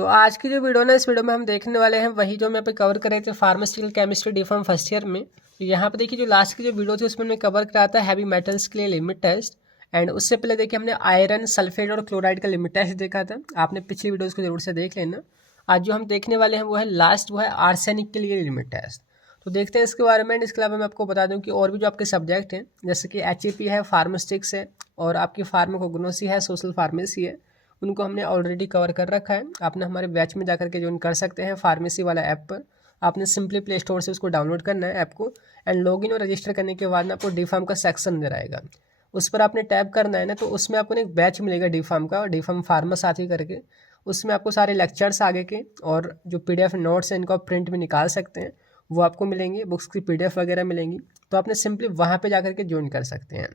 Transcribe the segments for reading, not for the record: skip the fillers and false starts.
तो आज की जो वीडियो ना, इस वीडियो में हम देखने वाले हैं वही जो हम यहाँ पे कवर कर रहे थे pharmaceutical chemistry D Pharm first year में। यहाँ पे देखिए जो लास्ट की जो वीडियो थी उसमें हमने कवर करा था हैवी मेटल्स के लिए लिमिट टेस्ट। एंड उससे पहले देखिए हमने आयरन, सल्फेट और क्लोराइड का लिमिट टेस्ट देखा था। आपने पिछली वीडियोज़ को जरूर से देख लेना। आज जो हम देखने वाले हैं वो है लास्ट, वो है आर्सेनिक के लिए लिमिट टेस्ट। तो देखते हैं इसके बारे में। इसके अलावा मैं आपको बता दूं कि और भी जो आपके सब्जेक्ट हैं जैसे कि HAP है, फार्मास्टिक्स है और आपकी फार्माकोग्नोसी है, सोशल फार्मेसी है, उनको हमने ऑलरेडी कवर कर रखा है। आपने हमारे बैच में जाकर के ज्वाइन कर सकते हैं फार्मेसी वाला ऐप पर। आपने सिंपली प्ले स्टोर से उसको डाउनलोड करना है ऐप को, एंड लॉगिन और रजिस्टर करने के बाद ना आपको डी फार्म का सेक्शन नजर आएगा। उस पर आपने टैप करना है ना, तो उसमें आपको एक बैच मिलेगा डी फार्म का, डी फार्म फार्मा साथी करके। उसमें आपको सारे लेक्चर्स आगे के और जो PDF नोट्स हैं इनको आप प्रिंट में निकाल सकते हैं, वो आपको मिलेंगे। बुक्स की PDF वगैरह मिलेंगी, तो आपने सिंपली वहाँ पे जाकर के ज्वाइन कर सकते हैं।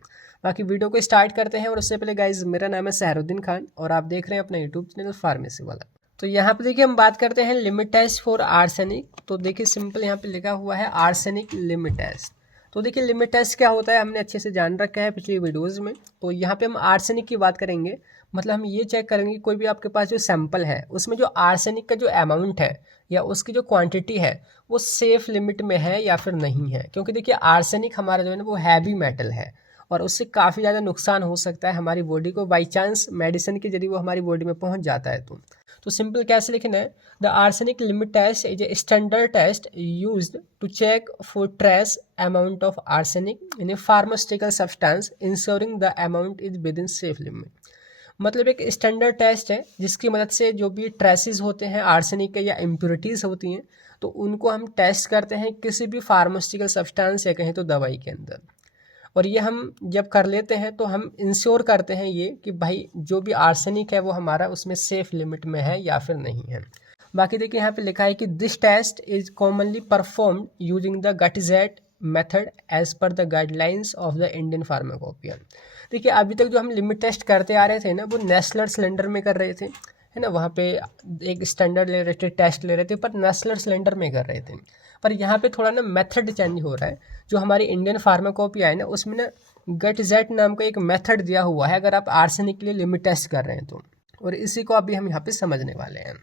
बाकी वीडियो को स्टार्ट करते हैं। और उससे पहले गाइज, मेरा नाम है सहरुद्दीन खान और आप देख रहे हैं अपना यूट्यूब चैनल फार्मेसी वाला। तो यहाँ पे देखिए हम बात करते हैं लिमिट टेस्ट फॉर आर्सेनिक। तो देखिए सिंपल यहाँ पे लिखा हुआ है आर्सेनिक लिमिट टेस्ट। तो देखिए लिमिट टेस्ट क्या होता है हमने अच्छे से जान रखा है पिछली वीडियोज़ में। तो यहाँ पे हम आर्सेनिक की बात करेंगे। मतलब हम ये चेक करेंगे कि कोई भी आपके पास जो सैंपल है उसमें जो आर्सेनिक का जो अमाउंट है या उसकी जो क्वांटिटी है वो सेफ लिमिट में है या फिर नहीं है। क्योंकि देखिए आर्सेनिक हमारा जो है ना वो हैवी मेटल है और उससे काफ़ी ज़्यादा नुकसान हो सकता है हमारी बॉडी को, बाई चांस मेडिसिन के जरिए वो हमारी बॉडी में पहुंच जाता है। तो सिंपल कैसे लिखना है, the arsenic limit test is a standard test used to check for trace amount of arsenic in a pharmaceutical substance ensuring the amount is within safe limit. मतलब एक स्टैंडर्ड टेस्ट है जिसकी मदद से जो भी ट्रेसेस होते हैं आर्सेनिक के या इम्प्योरिटीज़ होती हैं, तो उनको हम टेस्ट करते हैं किसी भी फार्मास्यूटिकल सब्सटेंस या कहें तो दवाई के अंदर। और ये हम जब कर लेते हैं तो हम इंश्योर करते हैं ये कि भाई जो भी आर्सेनिक है वो हमारा उसमें सेफ लिमिट में है या फिर नहीं है। बाकी देखिए यहाँ पे लिखा है कि this test is commonly performed using the Gutzeit method as per the guidelines of the Indian pharmacopoeia. देखिए अभी तक जो हम लिमिट टेस्ट करते आ रहे थे ना, वो नेस्लर सिलेंडर में कर रहे थे, है ना। वहाँ पे एक स्टैंडर्ड ले रहे थे, टेस्ट ले रहे थे, पर नेस्लर सिलेंडर में कर रहे थे। पर यहाँ पे थोड़ा ना मेथड चेंज हो रहा है। जो हमारी इंडियन फार्माकोपिया है ना, उसमें ना गटजेट नाम का एक मेथड दिया हुआ है अगर आप आर्सेनिक के लिए लिमिट टेस्ट कर रहे हैं तो। और इसी को अभी हम यहाँ पे समझने वाले हैं।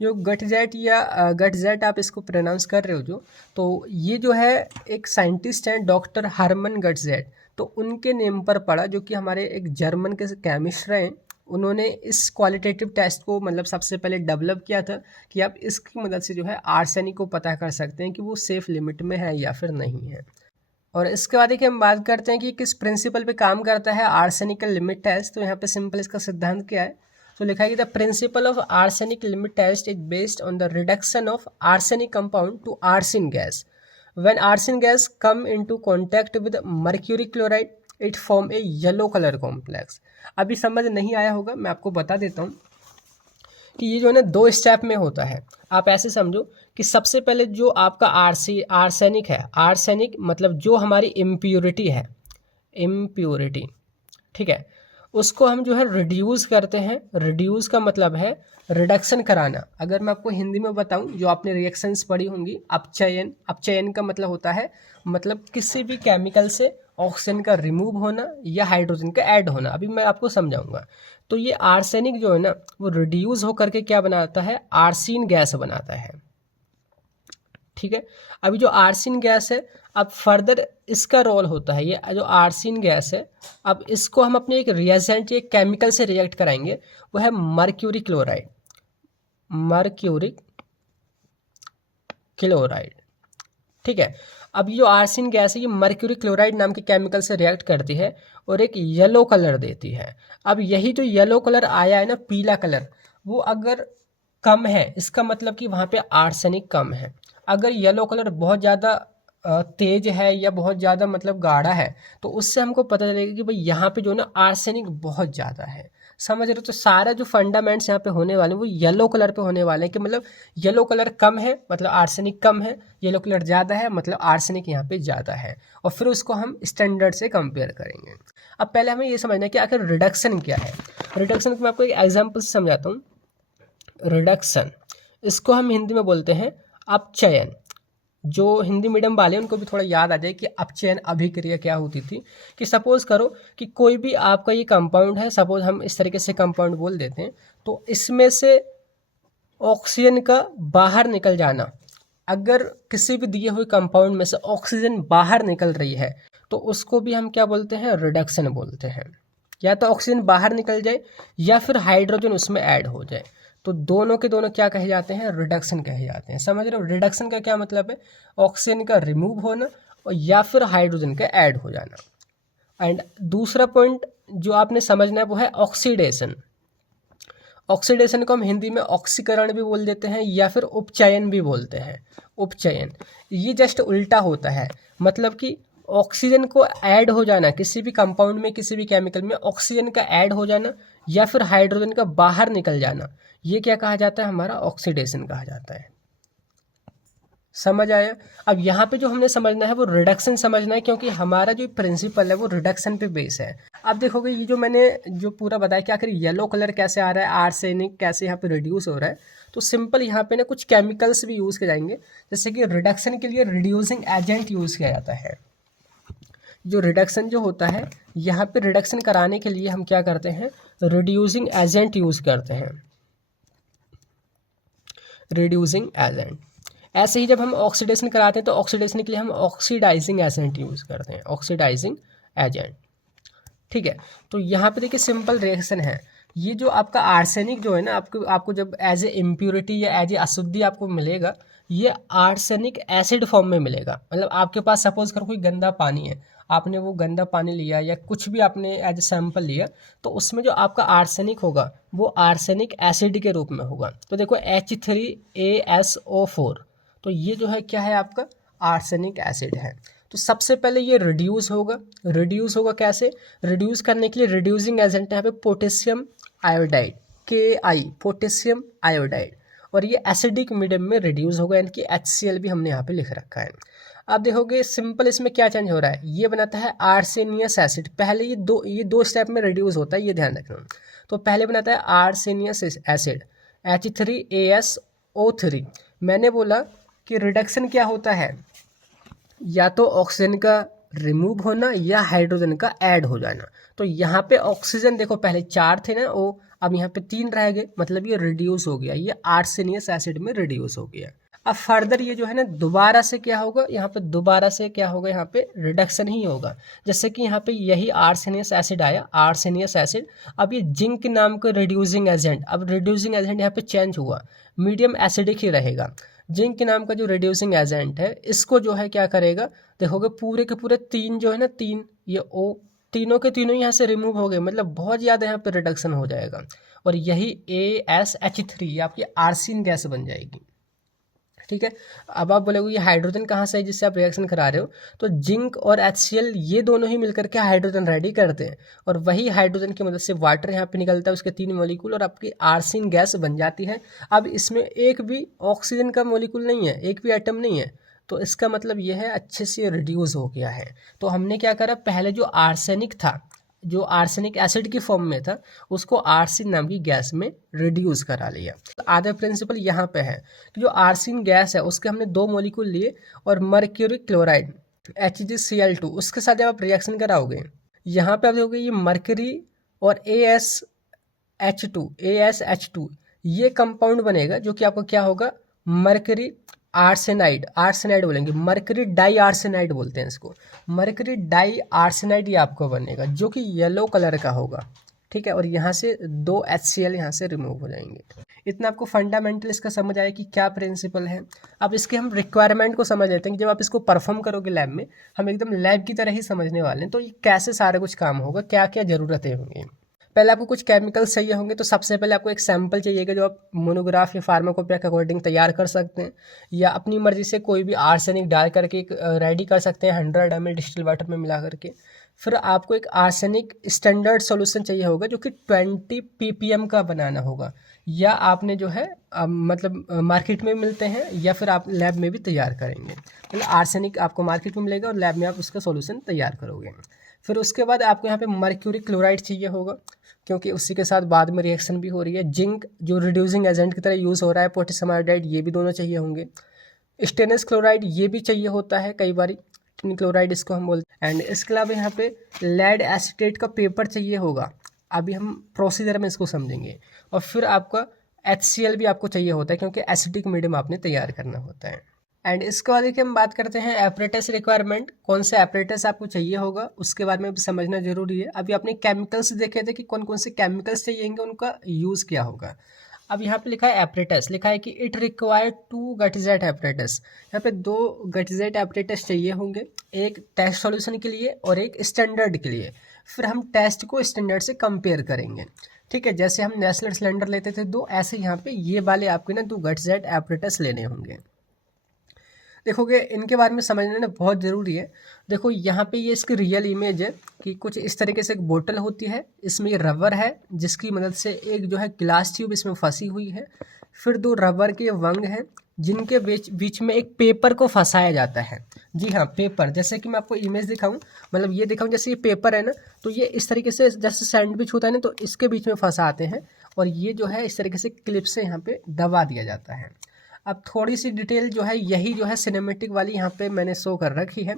जो गटजेट या गटजेट आप इसको प्रोनाउंस कर रहे हो जो, तो ये जो है एक साइंटिस्ट हैं डॉक्टर हरमन गटजेट। तो उनके नेम पर पड़ा, जो कि हमारे एक जर्मन के केमिस्ट रहे। उन्होंने इस क्वालिटेटिव टेस्ट को मतलब सबसे पहले डेवलप किया था कि आप इसकी मदद से जो है आर्सेनिक को पता कर सकते हैं कि वो सेफ लिमिट में है या फिर नहीं है। और इसके बाद देखिए हम बात करते हैं कि किस प्रिंसिपल पे काम करता है आर्सेनिक लिमिट टेस्ट। तो यहाँ पे सिंपल इसका सिद्धांत क्या है, तो लिखा है कि the principle of arsenic limit test is based on the reduction of arsenic compound to arsine gas. When arsine gas come into contact with mercury chloride it form a yellow colour complex. अभी समझ नहीं आया होगा, मैं आपको बता देता हूँ कि ये जो है ना 2 स्टेप में होता है। आप ऐसे समझो कि सबसे पहले जो आपका आर्सेनिक है, आर्सेनिक मतलब जो हमारी इम्प्योरिटी है, इम्प्योरिटी, ठीक है, उसको हम जो है रिड्यूस करते हैं। रिड्यूस का मतलब है रिडक्शन कराना। अगर मैं आपको हिंदी में बताऊं, जो आपने रिएक्शंस पढ़ी होंगी, अपचयन। अपचयन का मतलब होता है मतलब किसी भी केमिकल से ऑक्सीजन का रिमूव होना या हाइड्रोजन का ऐड होना। अभी मैं आपको समझाऊंगा। तो ये आर्सेनिक जो है ना, वो रिड्यूस होकर के क्या बनाता है, आर्सिन गैस बनाता है, ठीक है। अभी जो आर्सिन गैस है, अब फर्दर इसका रोल होता है, ये जो आर्सिन गैस है, अब इसको हम अपने एक रिएजेंट, एक केमिकल से रिएक्ट कराएंगे, वो है मर्क्यूरी क्लोराइड। मर्क्यूरिक क्लोराइड, ठीक है। अब ये जो आर्सिन गैस है, ये मर्क्यूरी क्लोराइड नाम के केमिकल से रिएक्ट करती है और एक येलो कलर देती है। अब यही जो येलो कलर आया है ना, पीला कलर, वो अगर कम है, इसका मतलब कि वहाँ पे आर्सेनिक कम है। अगर येलो कलर बहुत ज़्यादा तेज है या बहुत ज़्यादा मतलब गाढ़ा है, तो उससे हमको पता चलेगा कि भाई यहाँ पे जो ना आर्सेनिक बहुत ज़्यादा है। समझ रहे हो। तो सारा जो फंडामेंट्स यहाँ पे होने वाले हैं वो येलो कलर पे होने वाले हैं, कि मतलब येलो कलर कम है मतलब आर्सेनिक कम है, येलो कलर ज़्यादा है मतलब आर्सेनिक यहाँ पे ज़्यादा है। और फिर उसको हम स्टैंडर्ड से कंपेयर करेंगे। अब पहले हमें ये समझना है कि आखिर रिडक्शन क्या है। रिडक्शन को मैं आपको एक एग्जाम्पल से समझाता हूँ। रिडक्शन, इसको हम हिंदी में बोलते हैं अपचयन। जो हिंदी मीडियम वाले उनको भी थोड़ा याद आ जाए कि अपचयन अभिक्रिया क्या होती थी। कि सपोज करो कि कोई भी आपका ये कंपाउंड है, सपोज हम इस तरीके से कंपाउंड बोल देते हैं, तो इसमें से ऑक्सीजन का बाहर निकल जाना, अगर किसी भी दिए हुए कंपाउंड में से ऑक्सीजन बाहर निकल रही है तो उसको भी हम क्या बोलते हैं, रिडक्शन बोलते हैं। या तो ऑक्सीजन बाहर निकल जाए या फिर हाइड्रोजन उसमें ऐड हो जाए, तो दोनों के दोनों क्या कहे जाते हैं, रिडक्शन कहे जाते हैं। समझ रहे हो, रिडक्शन का क्या मतलब है, ऑक्सीजन का रिमूव होना और या फिर हाइड्रोजन का ऐड हो जाना। एंड दूसरा पॉइंट जो आपने समझना है वो है ऑक्सीडेशन। ऑक्सीडेशन को हम हिंदी में ऑक्सीकरण भी बोल देते हैं या फिर उपचयन भी बोलते हैं। उपचयन ये जस्ट उल्टा होता है, मतलब कि ऑक्सीजन को ऐड हो जाना, किसी भी कंपाउंड में किसी भी केमिकल में ऑक्सीजन का ऐड हो जाना या फिर हाइड्रोजन का बाहर निकल जाना, ये क्या कहा जाता है, हमारा ऑक्सीडेशन कहा जाता है। समझ आया। अब यहाँ पे जो हमने समझना है वो रिडक्शन समझना है, क्योंकि हमारा जो प्रिंसिपल है वो रिडक्शन पे बेस है। अब देखोगे ये जो मैंने जो पूरा बताया कि आखिर येलो कलर कैसे आ रहा है, आर्सेनिक कैसे यहाँ पे रिड्यूस हो रहा है, तो सिंपल यहाँ पे ना कुछ केमिकल्स भी यूज़ किए जाएंगे, जैसे कि रिडक्शन के लिए रिड्यूसिंग एजेंट यूज़ किया जाता है। जो रिडक्शन जो होता है, यहाँ पे रिडक्शन कराने के लिए हम क्या करते हैं, रिड्यूसिंग एजेंट यूज़ करते हैं, रिड्यूसिंग एजेंट। ऐसे ही जब हम ऑक्सीडेशन कराते हैं तो ऑक्सीडेशन के लिए हम ऑक्सीडाइजिंग एजेंट यूज़ करते हैं, ऑक्सीडाइजिंग एजेंट। ठीक है, तो यहाँ पे देखिए सिंपल रिएक्शन है। ये जो आपका आर्सेनिक जो है ना, आपको जब एज ए इम्प्योरिटी या एज ए अशुद्धि आपको मिलेगा, ये आर्सेनिक एसिड फॉर्म में मिलेगा। मतलब आपके पास सपोज कर कोई गंदा पानी है, आपने वो गंदा पानी लिया या कुछ भी आपने एज ए सैंपल लिया, तो उसमें जो आपका आर्सेनिक होगा वो आर्सेनिक एसिड के रूप में होगा। तो देखो H3ASO4, तो ये जो है क्या है, आपका आर्सेनिक एसिड है। तो सबसे पहले ये रिड्यूस होगा। रिड्यूस होगा कैसे, रिड्यूस करने के लिए रिड्यूसिंग एजेंट यहाँ पे potassium iodide, KI, potassium iodide, और ये एसिडिक मीडियम में रिड्यूस होगा, यानी कि HCl भी हमने यहाँ पे लिख रखा है। अब देखोगे सिंपल इसमें क्या चेंज हो रहा है, ये बनाता है आर्सेनियस एसिड। पहले ये दो स्टेप में रिड्यूस होता है, ये ध्यान रखना। तो पहले बनाता है आर्सेनियस एसिड H3ASO3। मैंने बोला कि रिडक्शन क्या होता है, या तो ऑक्सीजन का रिमूव होना या हाइड्रोजन का ऐड हो जाना। तो यहाँ पे ऑक्सीजन देखो पहले 4 थे ना, वो अब यहाँ पे 3 रह गए, मतलब ये रिड्यूस हो गया, ये आर्सेनियस एसिड में रिड्यूस हो गया। अब फर्दर ये जो है ना दोबारा से क्या होगा, यहाँ पे दोबारा से क्या होगा, यहाँ पे रिडक्शन ही होगा। जैसे कि यहाँ पे यही आर्सेनियस एसिड आया, आर्सेनियस एसिड, अब ये जिंक नाम का रिड्यूसिंग एजेंट, अब रिड्यूसिंग एजेंट यहाँ पे चेंज हुआ, मीडियम एसिडिक ही रहेगा। जिंक नाम का जो रिड्यूसिंग एजेंट है, इसको जो है क्या करेगा, देखोगे पूरे के पूरे 3 जो है ना, 3 ये ओ, तीनों के तीनों यहाँ से रिमूव हो गए, मतलब बहुत ज़्यादा यहाँ पे रिडक्शन हो जाएगा, और यही ASH3 आपकी आर्सिन गैस बन जाएगी। ठीक है, अब आप बोलोगे ये हाइड्रोजन कहाँ से है जिससे आप रिएक्शन करा रहे हो, तो जिंक और HCl ये दोनों ही मिलकर के हाइड्रोजन रेडी करते हैं, और वही हाइड्रोजन की मदद से वाटर यहाँ पे निकलता है, उसके 3 मॉलिक्यूल, और आपकी आर्सिन गैस बन जाती है। अब इसमें एक भी ऑक्सीजन का मॉलिक्यूल नहीं है, एक भी एटम नहीं है, तो इसका मतलब ये है अच्छे से रिड्यूस हो गया है। तो हमने क्या करा, पहले जो आर्सेनिक था, जो आर्सेनिक एसिड की फॉर्म में था, उसको आर्सिन नाम की गैस में रिड्यूस करा लिया। तो आधा प्रिंसिपल यहाँ पे है कि जो आर्सिन गैस है उसके हमने 2 मॉलिक्यूल लिए, और मर्क्यूरी क्लोराइड HgCl2 उसके साथ जब आप रिएक्शन कराओगे, यहाँ पे आप देखोगे ये मर्करी और ASH2 ये कंपाउंड बनेगा, जो कि आपको क्या होगा, मर्करी आर्सेनाइड, आर्सेनाइड बोलेंगे, मर्करी डाई आर्सेनाइड बोलते हैं इसको, मर्करी डाई आर्सेनाइड ये आपको बनेगा, जो कि येलो कलर का होगा। ठीक है, और यहाँ से 2 HCl यहाँ से रिमूव हो जाएंगे। इतना आपको फंडामेंटल इसका समझ आया कि क्या प्रिंसिपल है। अब इसके हम रिक्वायरमेंट को समझ लेते हैं कि जब आप इसको परफॉर्म करोगे लैब में, हम एकदम लैब की तरह ही समझने वाले हैं, तो ये कैसे सारा कुछ काम होगा, क्या क्या ज़रूरतें होंगी। पहले आपको कुछ केमिकल्स चाहिए होंगे, तो सबसे पहले आपको एक सैंपल चाहिएगा जो आप मोनोग्राफ या फार्माकोपिया के अकॉर्डिंग तैयार कर सकते हैं, या अपनी मर्जी से कोई भी आर्सेनिक डाल करके एक रेडी कर सकते हैं 100 ml डिस्टिल वाटर में मिला करके। फिर आपको एक आर्सेनिक स्टैंडर्ड सॉल्यूशन चाहिए होगा जो कि 20 ppm का बनाना होगा, या आपने जो है मतलब मार्केट में मिलते हैं, या फिर आप लैब में भी तैयार करेंगे। मतलब आर्सेनिक आपको मार्केट में मिलेगा और लैब में आप उसका सॉल्यूशन तैयार करोगे। फिर उसके बाद आपको यहाँ पे मर्क्यूरी क्लोराइड चाहिए होगा, क्योंकि उसी के साथ बाद में रिएक्शन भी हो रही है। जिंक जो रिड्यूसिंग एजेंट की तरह यूज़ हो रहा है, पोटेशियम आयोडाइड ये भी दोनों चाहिए होंगे। स्टेनस क्लोराइड ये भी चाहिए होता है कई बार, टिन क्लोराइड इसको हम बोलते हैं। एंड इसके अलावा यहाँ पे लेड एसीटेट का पेपर चाहिए होगा, अभी हम प्रोसीजर में इसको समझेंगे। और फिर आपका HCl भी आपको चाहिए होता है क्योंकि एसिडिक मीडियम आपने तैयार करना होता है। एंड इसके बाद देखिए हम बात करते हैं एपरेटस रिक्वायरमेंट, कौन से एपरेटस आपको चाहिए होगा उसके बारे में भी समझना जरूरी है। अभी आपने केमिकल्स देखे थे कि कौन कौन से केमिकल्स चाहिएंगे, उनका यूज़ क्या होगा। अब यहाँ पे लिखा है एपरेटस, लिखा है कि इट रिक्वायर 2 गटजेट एपरेटस। यहाँ पे 2 गटजेट एपरेटस चाहिए होंगे, एक टेस्ट सॉल्यूशन के लिए और एक स्टैंडर्ड के लिए। फिर हम टेस्ट को स्टैंडर्ड से कंपेयर करेंगे, ठीक है। जैसे हम नेशनल सिलेंडर लेते थे 2, ऐसे यहाँ पे ये वाले आपके ना 2 गटजेट एपरेटस लेने होंगे। देखोगे इनके बारे में समझना ना बहुत ज़रूरी है। देखो यहाँ पे ये इसकी रियल इमेज है कि कुछ इस तरीके से एक बोतल होती है, इसमें ये रबर है जिसकी मदद से एक जो है ग्लास ट्यूब इसमें फंसी हुई है। फिर 2 रबर के वंग हैं जिनके बीच बीच में एक पेपर को फंसाया जाता है। जी हाँ, पेपर, जैसे कि मैं आपको इमेज दिखाऊं, मतलब ये दिखाऊं जैसे ये पेपर है ना, तो ये इस तरीके से जैसे सैंडविच होता है ना, तो इसके बीच में फंसाते हैं और ये जो है इस तरीके से क्लिप से यहाँ पे दबा दिया जाता है। अब थोड़ी सी डिटेल जो है यही जो है सिनेमेटिक वाली यहाँ पे मैंने शो कर रखी है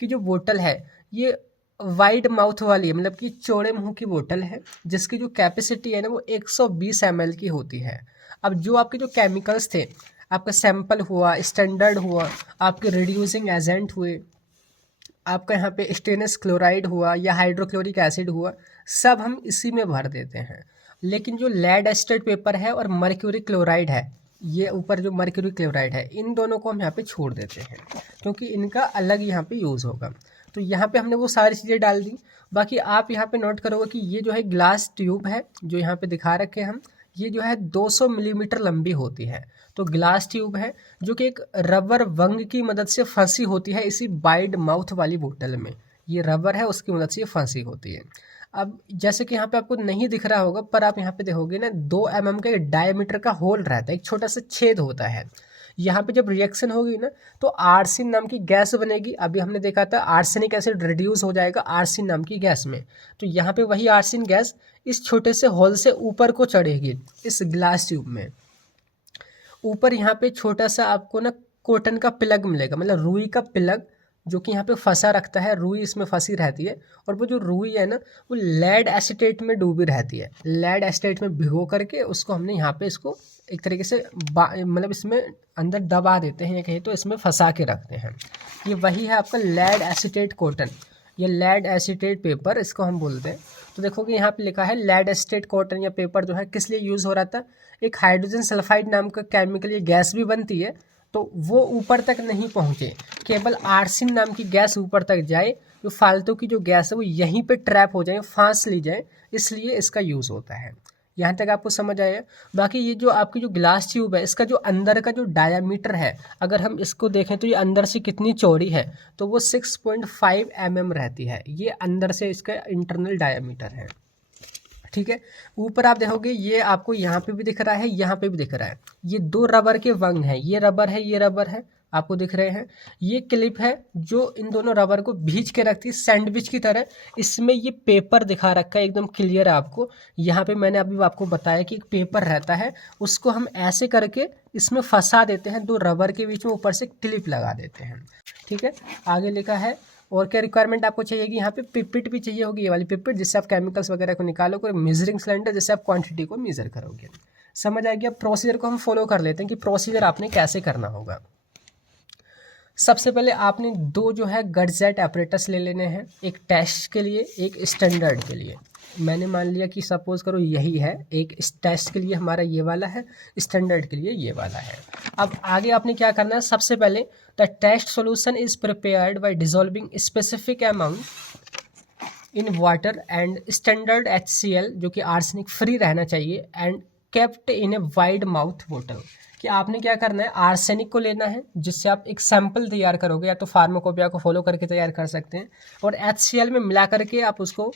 कि जो बोतल है ये वाइड माउथ वाली है, मतलब कि चौड़े मुंह की बोतल है जिसकी जो कैपेसिटी है ना वो 120 ml की होती है। अब जो आपके जो केमिकल्स थे, आपका सैंपल हुआ, स्टैंडर्ड हुआ, आपके रिड्यूसिंग एजेंट हुए, आपका यहाँ पे स्टेनस क्लोराइड हुआ या हाइड्रोक्लोरिक एसिड हुआ, सब हम इसी में भर देते हैं। लेकिन जो लेड एस्टेट पेपर है और मर्क्यूरी क्लोराइड है, ये ऊपर जो मर्क्यूरी क्लोराइड है, इन दोनों को हम यहाँ पे छोड़ देते हैं क्योंकि इनका अलग यहाँ पे यूज़ होगा। तो यहाँ पे हमने वो सारी चीज़ें डाल दी। बाकी आप यहाँ पे नोट करोगे कि ये जो है ग्लास ट्यूब है जो यहाँ पे दिखा रखे हम, ये जो है 200 मिलीमीटर लंबी होती है। तो ग्लास ट्यूब है जो कि एक रबर वंग की मदद से फंसी होती है इसी वाइड माउथ वाली बोतल में। ये रबर है उसकी मदद से ये फंसी होती है। अब जैसे कि यहाँ पे आपको नहीं दिख रहा होगा पर आप यहाँ पे देखोगे ना 2 mm का डायमीटर का होल रहता है, एक छोटा सा छेद होता है। यहाँ पे जब रिएक्शन होगी ना तो आर्सिन नाम की गैस बनेगी। अभी हमने देखा था आर्सेनिक एसिड रिड्यूस हो जाएगा आर्सिन नाम की गैस में, तो यहाँ पे वही आर्सिन गैस इस छोटे से होल से ऊपर को चढ़ेगी इस ग्लास ट्यूब में। ऊपर यहाँ पे छोटा सा आपको ना कॉटन का प्लग मिलेगा, मतलब रुई का प्लग जो कि यहाँ पे फंसा रखता है, रुई इसमें फंसी रहती है। और वो जो रुई है ना वो लेड एसीटेट में डूबी रहती है। लेड एसीटेट में भिगो करके उसको हमने यहाँ पे इसको एक तरीके से मतलब इसमें अंदर दबा देते हैं या कहीं तो इसमें फंसा के रखते हैं। ये वही है आपका लेड एसीटेट कॉटन, ये लेड एसीटेट पेपर इसको हम बोलते हैं। तो देखोगे यहाँ पे लिखा है लेड एसीटेट कॉटन या पेपर जो है किस लिए यूज़ हो रहा था। एक हाइड्रोजन सल्फाइड नाम का केमिकल ये गैस भी बनती है, तो वो ऊपर तक नहीं पहुँचे, केवल आर्सिन नाम की गैस ऊपर तक जाए, जो फालतू की जो गैस है वो यहीं पे ट्रैप हो जाए, फांस ली जाए, इसलिए इसका यूज़ होता है। यहाँ तक आपको समझ आया। बाकी ये जो आपकी जो ग्लास ट्यूब है इसका जो अंदर का जो डायामीटर है, अगर हम इसको देखें तो ये अंदर से कितनी चौड़ी है, तो वो 6.5 mm रहती है। ये अंदर से इसका इंटरनल डायामीटर है, ठीक है। ऊपर आप देखोगे ये आपको यहाँ पे भी दिख रहा है, यहाँ पे भी दिख रहा है। ये 2 रबर के वंग हैं, ये रबर है, ये रबर है, आपको दिख रहे हैं। ये क्लिप है जो इन दोनों रबर को भींच के रखती है सैंडविच की तरह। इसमें ये पेपर दिखा रखा है एकदम क्लियर है आपको। यहाँ पे मैंने अभी आपको बताया कि एक पेपर रहता है, उसको हम ऐसे करके इसमें फंसा देते हैं, 2 रबर के बीच में ऊपर से क्लिप लगा देते हैं, ठीक है। आगे लिखा है और क्या रिक्वायरमेंट आपको चाहिए कि यहाँ पे पिपिट भी चाहिए होगी, ये वाली पिपिट जिससे आप केमिकल्स वगैरह को निकालोगे, मेजरिंग सिलेंडर जिससे आप क्वांटिटी को मेजर करोगे। समझ आ गया। प्रोसीजर को हम फॉलो कर लेते हैं कि प्रोसीजर आपने कैसे करना होगा। सबसे पहले आपने 2 जो है गटजेट एपरेटस ले लेने हैं, एक टेस्ट के लिए एक स्टैंडर्ड के लिए। मैंने मान लिया कि सपोज करो यही है, एक टेस्ट के लिए हमारा ये वाला है, स्टैंडर्ड के लिए ये वाला है। अब आगे आपने क्या करना है, सबसे पहले the test solution is prepared by dissolving specific amount in water and standard HCl जो कि आर्सेनिक फ्री रहना चाहिए and kept in a wide mouth बोतल। कि आपने क्या करना है, आर्सेनिक को लेना है जिससे आप एक सैंपल तैयार करोगे, या तो फार्माकोपिया को फॉलो करके तैयार कर सकते हैं, और HCl में मिला करके आप उसको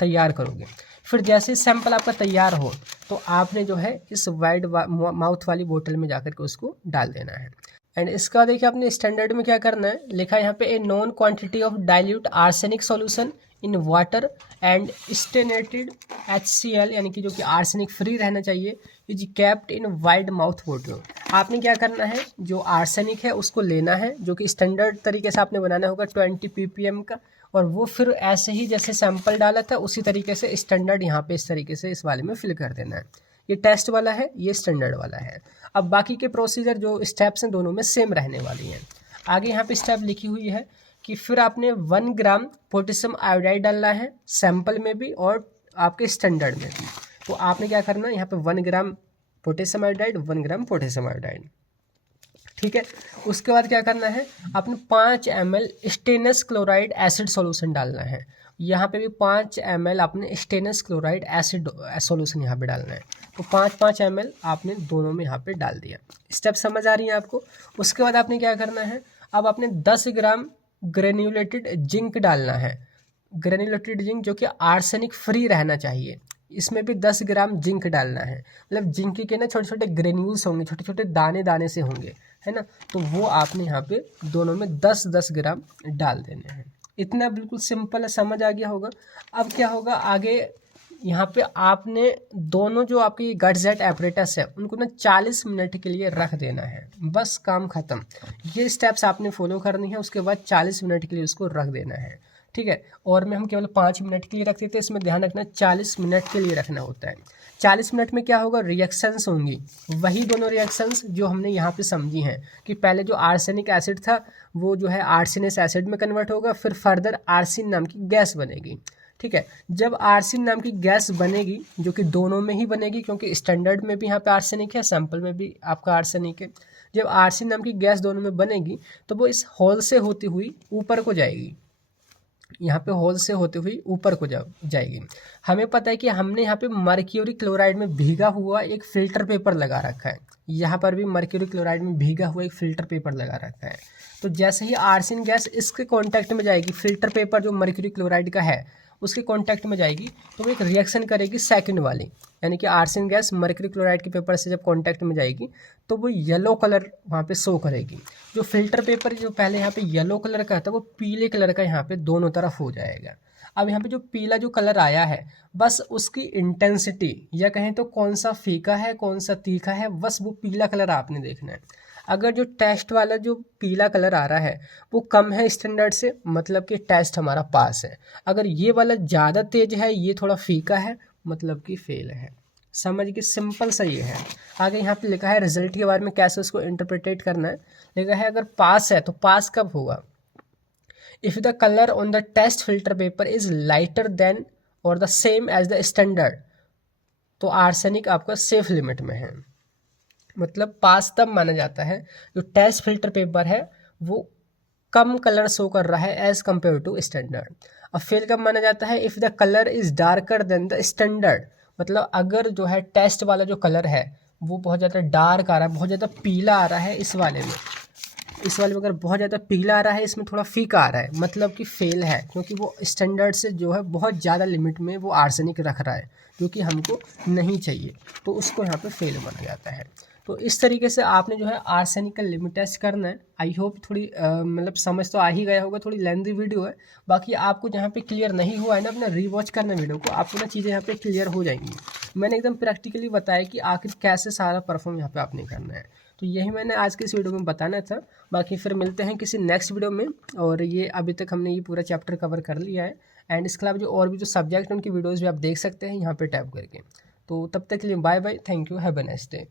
तैयार करोगे। फिर जैसे सैंपल आपका तैयार हो तो आपने जो है इस वाइड माउथ वाली बोतल में जाकर के उसको डाल देना है। एंड इसका बाद देखिए आपने स्टैंडर्ड में क्या करना है, लिखा है यहाँ पे a known quantity of dilute arsenic solution in water and stannated HCl यानी कि जो कि आर्सेनिक फ्री रहना चाहिए is kept in wide mouth बोतल। आपने क्या करना है, जो आर्सेनिक है उसको लेना है जो कि स्टैंडर्ड तरीके से आपने बनाना होगा 20 ppm का, और वो फिर ऐसे ही जैसे सैंपल डाला था उसी तरीके से स्टैंडर्ड यहाँ पे इस तरीके से इस वाले में फिल कर देना है। ये टेस्ट वाला है, ये स्टैंडर्ड वाला है। अब बाकी के प्रोसीजर जो स्टेप्स हैं दोनों में सेम रहने वाली हैं। आगे यहाँ पे स्टेप लिखी हुई है कि फिर आपने 1 ग्राम पोटेशियम आयोडाइड डालना है सैंपल में भी और आपके स्टैंडर्ड में भी। तो आपने क्या करना है, यहाँ पे 1 gram potassium iodide, 1 gram potassium iodide, ठीक है। उसके बाद क्या करना है, आपने 5 ml stannous chloride acid solution डालना है। यहाँ पे भी 5 ml आपने स्टेनस क्लोराइड एसिड सॉल्यूशन यहाँ पे डालना है। तो 5-5 ml आपने दोनों में यहाँ पे डाल दिया। स्टेप समझ आ रही है आपको। उसके बाद आपने क्या करना है, अब आपने 10 ग्राम ग्रेन्यूलेटेड जिंक डालना है। ग्रेन्यूलेटेड जिंक जो कि आर्सेनिक फ्री रहना चाहिए, इसमें भी 10 ग्राम जिंक डालना है। मतलब जिंक के ना छोटे छोटे ग्रेन्यूल्स होंगे, छोटे छोटे दाने दाने से होंगे, है ना। तो वो आपने यहाँ पे दोनों में 10-10 ग्राम डाल देने हैं। इतना बिल्कुल सिंपल है, समझ आ गया होगा। अब क्या होगा आगे, यहाँ पे आपने दोनों जो आपकी गट जेट एपरेटस है उनको ना 40 मिनट के लिए रख देना है, बस काम ख़त्म। ये स्टेप्स आपने फॉलो करनी है, उसके बाद 40 मिनट के लिए उसको रख देना है, ठीक है। और में हम केवल 5 मिनट के लिए रख देते हैं, इसमें ध्यान रखना 40 मिनट के लिए रखना होता है। 40 मिनट में क्या होगा, रिएक्शंस होंगी, वही दोनों रिएक्शंस जो हमने यहाँ पे समझी हैं कि पहले जो आर्सेनिक एसिड था वो जो है आर्सेनस एसिड में कन्वर्ट होगा, फिर फर्दर आर्सिन नाम की गैस बनेगी, ठीक है। जब आर्सिन नाम की गैस बनेगी, जो कि दोनों में ही बनेगी क्योंकि स्टैंडर्ड में भी यहाँ पे आर्सेनिक है, सैंपल में भी आपका आर्सेनिक है। जब आर्सिन नाम की गैस दोनों में बनेगी तो वो इस होल से होती हुई ऊपर को जाएगी, यहाँ पे होल से होते हुए ऊपर को जाएगी। हमें पता है कि हमने यहाँ पे मर्क्यूरी क्लोराइड में भीगा हुआ एक फ़िल्टर पेपर लगा रखा है, यहाँ पर भी मर्क्यूरी क्लोराइड में भीगा हुआ एक फ़िल्टर पेपर लगा रखा है। तो जैसे ही आर्सिन गैस इसके कांटेक्ट में जाएगी, फ़िल्टर पेपर जो मर्क्यूरी क्लोराइड का है उसके कांटेक्ट में जाएगी, तो वो एक रिएक्शन करेगी सेकंड वाली, यानी कि आर्सिन गैस मर्क्यूरी क्लोराइड के पेपर से जब कांटेक्ट में जाएगी तो वो येलो कलर वहाँ पे शो करेगी। जो फिल्टर पेपर जो पहले यहाँ पे येलो कलर का था वो पीले कलर का यहाँ पे दोनों तरफ हो जाएगा। अब यहाँ पे जो पीला जो कलर आया है, बस उसकी इंटेंसिटी या कहें तो कौन सा फीका है कौन सा तीखा है, बस वो पीला कलर आपने देखना है। अगर जो टेस्ट वाला जो पीला कलर आ रहा है वो कम है स्टैंडर्ड से, मतलब कि टेस्ट हमारा पास है। अगर ये वाला ज़्यादा तेज है, ये थोड़ा फीका है, मतलब कि फेल है। समझ के सिंपल सा ये है। आगे यहाँ पे लिखा है रिजल्ट के बारे में कैसे उसको इंटरप्रेटेट करना है। लिखा है अगर पास है तो पास कब होगा, if the colour on the test filter paper is lighter than or the same as the standard, तो आर्सेनिक आपका सेफ लिमिट में है। मतलब पास तब माना जाता है जो टेस्ट फिल्टर पेपर है वो कम कलर शो कर रहा है एज कम्पेयर टू स्टैंडर्ड। अब फेल कब माना जाता है, if the colour is darker then the standard, मतलब अगर जो है टेस्ट वाला जो कलर है वो बहुत ज़्यादा डार्क आ रहा है, बहुत ज़्यादा पीला आ रहा है, इस वाले में अगर बहुत ज़्यादा पीला आ रहा है, इसमें थोड़ा फीका आ रहा है, मतलब कि फेल है, क्योंकि वो स्टैंडर्ड से जो है बहुत ज़्यादा लिमिट में वो आर्सेनिक रख रहा है जो कि हमको नहीं चाहिए, तो उसको यहाँ पे फेल माना जाता है। तो इस तरीके से आपने जो है आर्सेनिक का लिमिट टेस्ट करना है। आई होप थोड़ी मतलब समझ तो आ ही गया होगा, थोड़ी लेंथी वीडियो है। बाकी आपको जहाँ पे क्लियर नहीं हुआ है ना, अपना रीवॉच करना वीडियो को, आपको ना चीज़ें यहाँ पे क्लियर हो जाएंगी। मैंने एकदम प्रैक्टिकली बताया कि आखिर कैसे सारा परफॉर्म यहाँ पे आपने करना है। तो यही मैंने आज के इस वीडियो में बताना था। बाकी फिर मिलते हैं किसी नेक्स्ट वीडियो में। और ये अभी तक हमने ये पूरा चैप्टर कवर कर लिया है, एंड इसके अलावा जो और भी जो सब्जेक्ट हैं उनकी वीडियोज़ भी आप देख सकते हैं यहाँ पर टैप करके। तो तब तक के लिए bye bye, thank you, have a nice day.